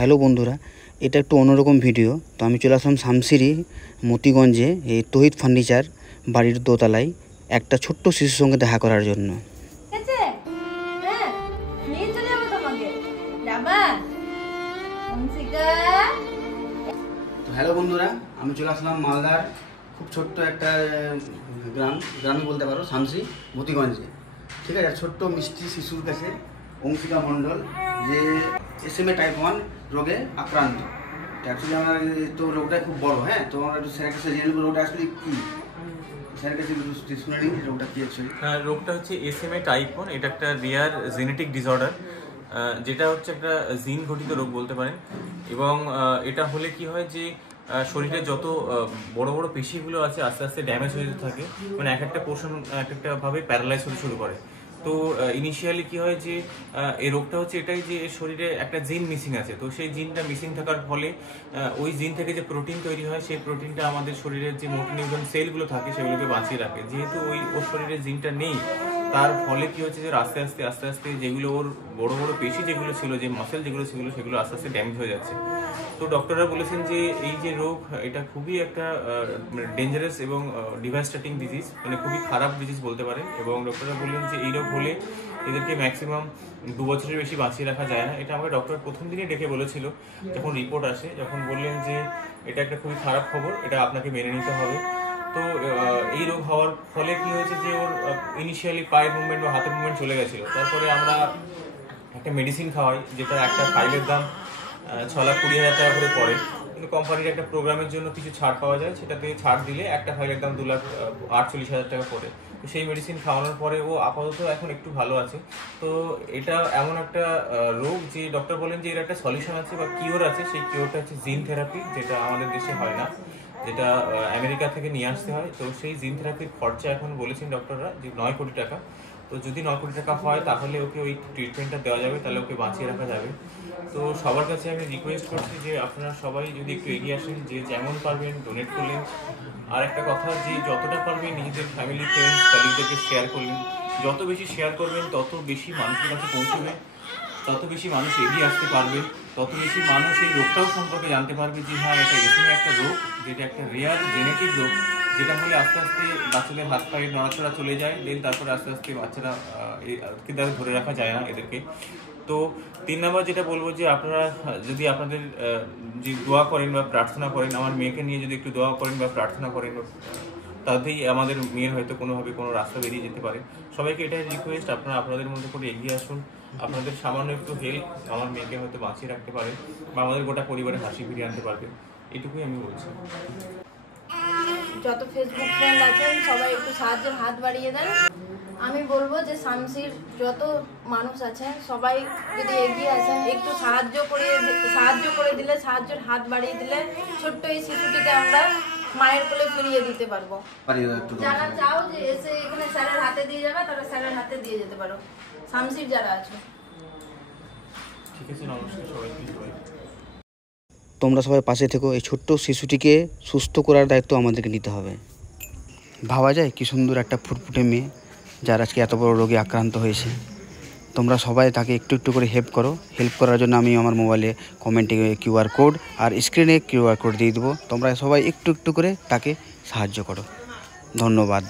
Hello বন্ধুরা, এটা একটু অন্যরকম ভিডিও। তো আমি চলে আসলাম শামসিরি মতিগঞ্জে এই তহিদ ফার্নিচার বাড়ির দোতলায় একটা ছোট্ট শিশুর সঙ্গে দেখা করার জন্য। তো হ্যালো বন্ধুরা, আমি চলে আসলাম মালদার খুব ছোট্ট একটা গ্রামই বলতে পারো, শামসি মতিগঞ্জে। ঠিক আছে, ছোট্ট মিষ্টি শিশুর কাছে অংশিকা মণ্ডল, যে SMA টাইপ 1 রোগে আক্রান্ত। অ্যাকচুয়ালি আমার তো রোগটা খুব বড়। হ্যাঁ, তো আমরা একটু স্যারের কাছে জেনে নেবো রোগটা আসলে কী। স্যারের কাছে একটু শুনে নিই রোগটা কী অ্যাকচুয়ালি। হ্যাঁ, রোগটা হচ্ছে SMA টাইপ 1। এটা একটা রেয়ার জেনেটিক ডিসঅর্ডার, যেটা হচ্ছে একটা জিন ঘটিত রোগ বলতে পারেন। এবং এটা হলে কি হয় যে শরীরে যত বড় বড় পেশিগুলো আছে আস্তে আস্তে ড্যামেজ হয়ে যেতে থাকে, মানে এক একটা পোর্শন এক একটা ভাবে প্যারালাইজ হতে শুরু করে। তো ইনিশিয়ালি কি হয় যে এই রোগটা হচ্ছে এটাই যে এর শরীরে একটা জিন মিসিং আছে। তো সেই জিনটা মিসিং থাকার ফলে ওই জিন থেকে যে প্রোটিন তৈরি হয়, সেই প্রোটিনটা আমাদের শরীরের যে মোটর নিউরন সেলগুলো থাকে সেগুলোকে বাঁচিয়ে রাখে। যেহেতু ওর শরীরে জিনটা নেই, তার ফলে কি হচ্ছে যে আস্তে আস্তে যেগুলো ওর বড় বড় পেশি যেগুলো ছিল, যে মাসেল যেগুলো ছিল, সেগুলো আস্তে আস্তে ড্যামেজ হয়ে যাচ্ছে। তো ডক্টররা বলেছেন যে এই যে রোগ, এটা খুবই একটা ডেঞ্জারাস এবং ডিভাস্টেটিং ডিজিজ, মানে খুবই খারাপ ডিজিজ বলতে পারেন। এবং ডক্টররা বললেন যে এই রোগ হলে এদেরকে ম্যাক্সিমাম 2 বছরের বেশি বাঁচিয়ে রাখা যায় না। এটা আমাকে ডক্টর প্রথম দিনই ডেকে বলেছিল, যখন রিপোর্ট আসে, যখন বললেন যে এটা একটা খুবই খারাপ খবর, এটা আপনাকে মেনে নিতে হবে। তো এই রোগ হওয়ার ফলে কি হয়েছে যে ওর ইনিশিয়ালি পায়ের মুভমেন্ট বা হাতের মুভমেন্ট চলে গেছিল। তারপরে আমরা একটা মেডিসিন খাওয়াই, যেটা একটা ফাইলের দাম 6,20,000 টাকা করে পড়ে। কিন্তু কোম্পানির একটা প্রোগ্রামের জন্য কিছু ছাড় পাওয়া যায়, সেটাতে ছাড় দিলে একটা ফাইলের দাম 2,48,000 টাকা পড়ে। তো সেই মেডিসিন খাওয়ানোর পরে ও আপাতত এখন একটু ভালো আছে। তো এটা এমন একটা রোগ যে ডক্টর বলেন যে এর একটা সলিউশন আছে বা কিওর আছে। সেই কিওরটা হচ্ছে জিন থেরাপি, যেটা আমাদের দেশে হয় না, যেটা আমেরিকা থেকে নিয়ে আসতে হয়। তো সেই জিন থেরাপির খরচা এখন বলেছেন ডক্টররা যে 9 কোটি টাকা। তো যদি 9 কোটি টাকা হয় তাহলে ওকে ওই ট্রিটমেন্টটা দেওয়া যাবে, তাহলে ওকে বাঁচিয়ে রাখা যাবে। তো সবার কাছে আমি রিকোয়েস্ট করছি যে আপনারা সবাই যদি একটু এগিয়ে আসেন, যে যেমন পারবেন ডোনেট করলেন। আর একটা কথা, যে যতটা পারবেন নিজেদের ফ্যামিলি, ফ্রেন্ডস, কলিগদেরকে শেয়ার করলেন। যত বেশি শেয়ার করবেন তত বেশি মানুষের কাছে পৌঁছবে, তত বেশি মানুষ এগিয়ে আসতে পারবে, তত বেশি মানুষ এই রোগটাও সম্পর্কে জানতে পারবে যে হ্যাঁ, এটা SMA একটা রোগ, যেটা একটা রেয়ার জেনেটিক রোগ, যেটা হলে আস্তে আস্তে বাচ্চাদের হাত পায়ের নড়াচড়া চলে যায়। দেন তারপরে আস্তে আস্তে বাচ্চারা ধরে রাখা যায় না এদেরকে। তো 3 নম্বর যেটা বলবো, যে আপনারা যদি আপনাদের যে দোয়া করেন বা প্রার্থনা করেন, আমার মেয়েকে নিয়ে যদি একটু দোয়া করেন বা প্রার্থনা করেন, তাতেই আমাদের মেয়ের হয়তো কোনোভাবে কোনো রাস্তা বেরিয়ে যেতে পারে। সবাইকে এটাই রিকোয়েস্ট, আপনারা আপনাদের মধ্যে করে এগিয়ে আসুন। আপনাদের সামান্য একটু হেল্প আমার মেয়েকে হয়তো বাঁচিয়ে রাখতে পারে, বা আমাদের গোটা পরিবারে হাসি ফিরিয়ে আনতে পারবে। এটুকুই আমি বলছি। যত ফেসবুক ফ্রেন্ড আছেন সবাই একটু সাহায্যের হাত বাড়িয়ে দেন। আমি বলবো যে শামসির যত মানুষ আছেন সবাই যদি এগিয়ে আসেন, একটু সাহায্য করে দিলে, সাহায্যের হাত বাড়িয়ে দিলে ছোট্ট এই শিশুটিকে আমরা মায়ের কোলে ফিরিয়ে দিতে পারবো। যারা চাও যে এসে এখানে স্যারের হাতে দিয়ে যাবে, তারা স্যারের হাতে দিয়ে যেতে পারো। শামসির যারা আছে, ঠিক আছে, নমস্কার সবাইকে। তোমরা সবাই পাশে থেকো। এই ছোট্ট শিশুটিকে সুস্থ করার দায়িত্ব আমাদেরকে নিতে হবে। ভাবা যায় কি সুন্দর একটা ফুটফুটে মেয়ে, যার আজকে এত বড় রোগে আক্রান্ত হয়েছে। তোমরা সবাই তাকে একটু একটু করে হেল্প করো। হেল্প করার জন্য আমি আমার মোবাইলে কমেন্টে QR কোড আর স্ক্রিনে QR কোড দিয়ে দেবো। তোমরা সবাই একটু একটু করে তাকে সাহায্য করো। ধন্যবাদ।